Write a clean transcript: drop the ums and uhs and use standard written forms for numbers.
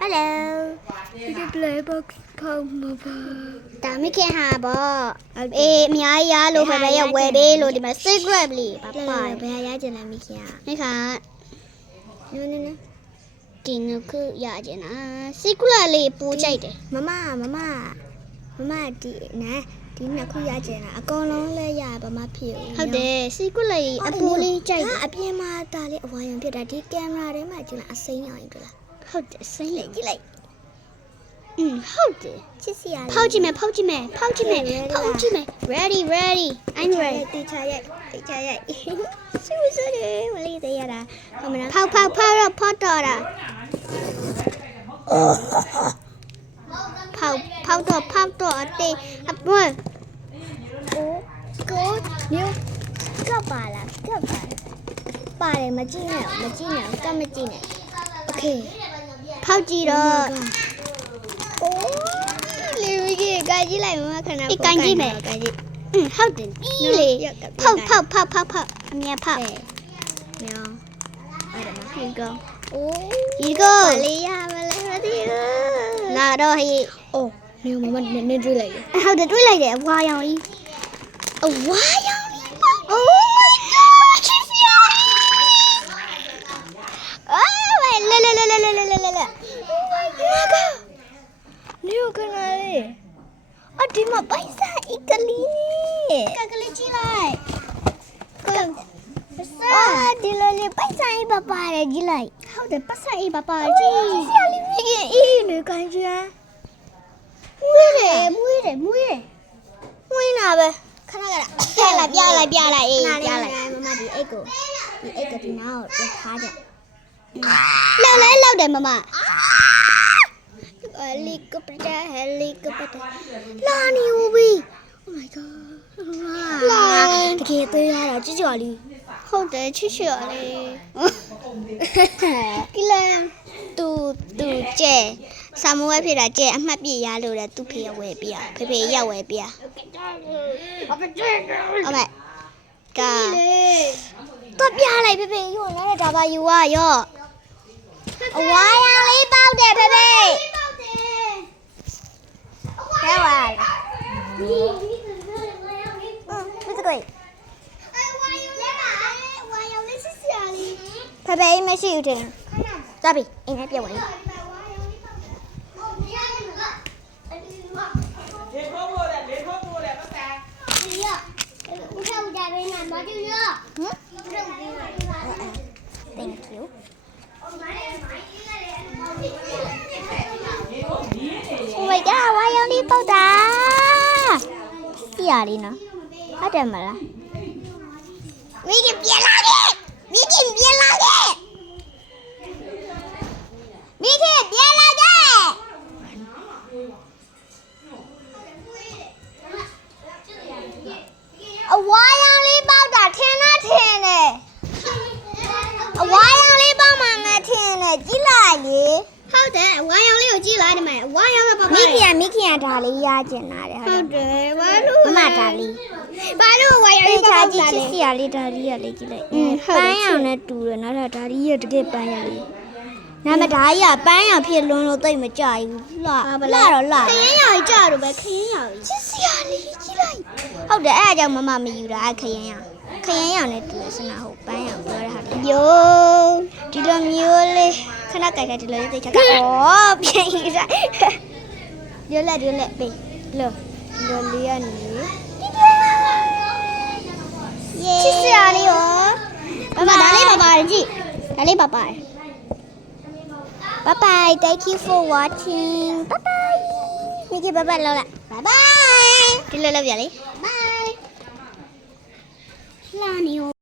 Hello ဒီ play box ဖောက်မှာပါ ဒါမိခင်ဟာပေါ့အေးအများကြီးရလို့ပဲရဝယ်ပေးလို့ဒီမှာ secret လေးပါပါ ဘယ်ရကျင်လဲမိခင်က မိခါ နည်းဒီနခုရကျင်တာ secret လေးပူကြိုက်တယ် မမဒီနဲ့ဒီနှစ်ခုရကျင်တာအကောင်လုံးလဲရပါမဖြစ်ဘူး ဟုတ်တယ် secret လေးအပူလေးကြိုက်တယ် အပြင်မှာဒါလေးအဝါရောင်ဖြစ်တာဒီကင်မရာထဲမှာကျင်အစိမ်းရောင်တွေ့လား ဟုတ်တယ်စိမ့်လိုက်ကြည့်လိုက်ဟုတ်တယ် ချစ်စရာ ဖောက်ကြည့်မယ် ready I'm ready တေချာရိုက်ဆူဆူလေးမလေးသေးရတာဟုတ်မလား ဖောက်တော့တာဖောက်တော့အတေးအပွန်း ကိုမျိုးကပ်ပါလားပါတယ်မကြည့်နဲ့ကပ်မကြည့်နဲ့โอเค ဖောက်ကြည့်တော့ အိုးလေဝီကြီးကကြည့်လိုက်မမခဏ ကန်ကြည့်မယ် ကကြည့် ဟုတ်တယ်ပြီးလေဖောက်အမြဲဖောက် မြောင်းအဲ့ဒါမှာ Here you go အိုး Here you go လေးရမလဲမသိဘူး လာတော့ဟေး အိုးမျိုးမမနည်းတွေ့လိုက်ရ ဟုတ်တယ်တွေးလိုက်တယ်အဝါရောင်ကြီး အဝါရောင်လေးပေါ့ Oh my god ချစ်စရာဝဲလဲ Oh my god မျိုးကနာလေးအဒီမှာပိုက်စားအီကလီနဲ့ ကလေးကြည့်လိုက် အာဒီလိုလေးပိုက်စားရေးပါပါတယ်ကြည့်လိုက် ဟုတ်တယ်ပတ်ဆက်အေးပါပါကြည့် ဆရာလေးမိခင်အေးနေခိုင်းချင် မွေးတယ်မွေးနာပဲ ခဏခဏ ပြလိုက်အေးပြလိုက် မမဒီအိတ်ကိုဒီနားကိုပြထားကြ လောက်တယ်မမ ဟယ်လီကော်ပတာလာနေဦးပြီ Oh my god လာတကယ်သေးရတာကြည့်ကြလေး ဟုတ်တယ်ချစ်ချော်လေး ကီလာ သူကျဲဆာမွေးဖြစ်တာကျဲအမှတ်ပြရလို့တဲ့သူ့ဖေရဝယ်ပြဖေရောက်ဝယ်ပြဟုတ်မယ်ကတော့ပြလိုက်ဖေရောနားတဲ့ဒါပါယူရောအဝါရောင်လေးပေါက်တယ်ဖေခဲဝါမစကိုဖေမရှိဘူးတင်ကြပြီအိမ်ထဲပြဝင် Thank you. Oh my god, why are youပေါက်တာစီရလေးနော်ဟုတ်တယ်မလားမိခင်ပြန်လာခဲ့မိခင်ပြန်လာခဲ့အဝါရောင်လေးပေါက်တာထင်တယ်အဝါရောင်လေးပေါက်မှမထင်နဲ့ကြည့်လိုက်လေဟုတ်တယ်အဝါရောင်လေးကိုကြည့်လိုက်ဒီမှာအဝါရောင်ကပေါက်မိခင်ဒါလေးရကျင်တာတဲ့ဟုတ်တယ်ဘာလို့မမဒါလေးဘာလို့အဝါရောင်လေးပေါက်တာလဲချစ်စီရလေးဒါလေးရလေးကြည့်လိုက်ပန်းရောင်နဲ့တူတယ်နော်ဒါလေးရတကယ်ပန်းရလေးနာမဒါကြီးကပန်းရောင်ဖြစ်လွန်းလို့တိတ်မကြဘူးလှတော့ခရမ်းရောင်ကြတော့ပဲခရမ်းရောင်ချစ်စီရလေးကြည့်လိုက်ဟုတ်တယ်အဲ့ဒါကြောင့်မမမယူတာခရမ်းရောင်နဲ့တူတယ်စနာဟုတ်ပန်းရောင်ပြောတာဟာယိုဒီလိုမျိုးလေးခဏကြိုက်ဒီလိုလေးသိချက်ကဩပြင်ရရွလက်ပေးလို့လေးကနေချစ်စရာလေးရောမမဒါလေးပါပါတယ်ကြည့်ဒါလေးပါပါတယ် Bye bye. Thank you for watching. Bye bye. Miki bye bye Lola. Bye bye. Đi lên lên vậy đi. Bye. Là nhiều.